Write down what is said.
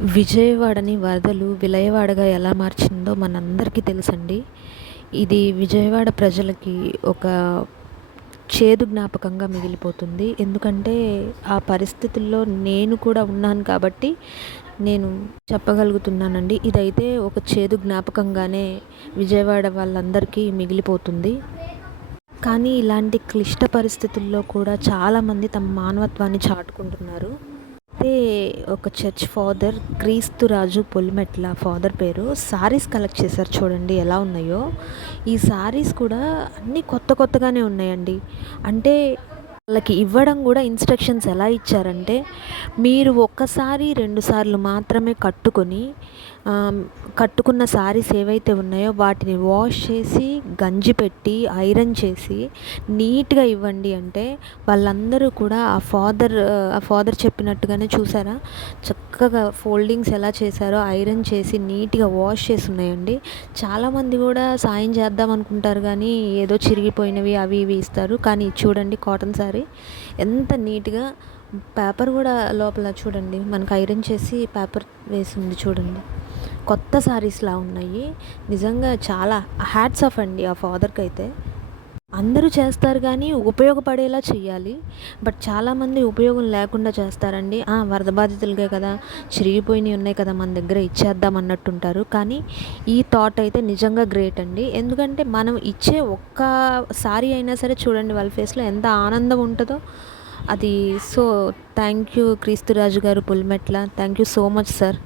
విజయవాడని వరదలు విలయవాడగా ఎలా మార్చిందో మనందరికీ తెలుసండి. ఇది విజయవాడ ప్రజలకి ఒక చేదు జ్ఞాపకంగా మిగిలిపోతుంది. ఎందుకంటే ఆ పరిస్థితుల్లో నేను కూడా ఉన్నాను కాబట్టి నేను చెప్పగలుగుతున్నానండి. ఇదైతే ఒక చేదు జ్ఞాపకంగానే విజయవాడ వాళ్ళందరికీ మిగిలిపోతుంది. కానీ ఇలాంటి క్లిష్ట పరిస్థితుల్లో కూడా చాలామంది తమ మానవత్వాన్ని చాటుకుంటున్నారు. అయితే ఒక చర్చ్ ఫాదర్ క్రీస్తురాజు పొలిమెట్ల ఫాదర్ పేరు సారీస్ కలెక్ట్ చేశారు. చూడండి ఎలా ఉన్నాయో. ఈ సారీస్ కూడా అన్నీ కొత్త కొత్తగానే ఉన్నాయండి. అంటే వాళ్ళకి ఇవ్వడం కూడా ఇన్స్ట్రక్షన్స్ ఎలా ఇచ్చారంటే, మీరు ఒక్కసారి 2 సార్లు మాత్రమే కట్టుకున్న సారీస్ ఏవైతే ఉన్నాయో వాటిని వాష్ చేసి గంజి పెట్టి ఐరన్ చేసి నీట్గా ఇవ్వండి అంటే, వాళ్ళందరూ కూడా ఆ ఫాదర్ చెప్పినట్టుగానే చూసారా, చక్కగా ఫోల్డింగ్స్ ఎలా చేశారో ఐరన్ చేసి నీట్గా వాష్ చేసి ఉన్నాయండి. చాలామంది కూడా సాయం చేద్దాం అనుకుంటారు కానీ ఏదో చిరిగిపోయినవి అవి ఇవి ఇస్తారు. కానీ చూడండి కాటన్ సారీ ఎంత నీట్గా, పేపర్ కూడా లోపల చూడండి మనకు ఐరన్ చేసి పేపర్ వేసింది చూడండి. కొత్త సారీస్లా ఉన్నాయి. నిజంగా చాలా హ్యాట్స్ ఆఫ్ అండి ఆ ఫాదర్కి అయితే. అందరూ చేస్తారు కానీ ఉపయోగపడేలా చేయాలి. బట్ చాలామంది ఉపయోగం లేకుండా చేస్తారండి. వరద బాధితులకే కదా, చిరిగిపోయినవి ఉన్నాయి కదా, మన దగ్గర ఇచ్చేద్దాం అన్నట్టుంటారు. కానీ ఈ థాట్ అయితే నిజంగా గ్రేట్ అండి. ఎందుకంటే మనం ఇచ్చే ఒక్క సారీ అయినా సరే చూడండి వాళ్ళ ఫేస్లో ఎంత ఆనందం ఉంటుందో అది. సో థ్యాంక్ యూ క్రీస్తురాజు గారు Pulimetla. Thank you so much sir.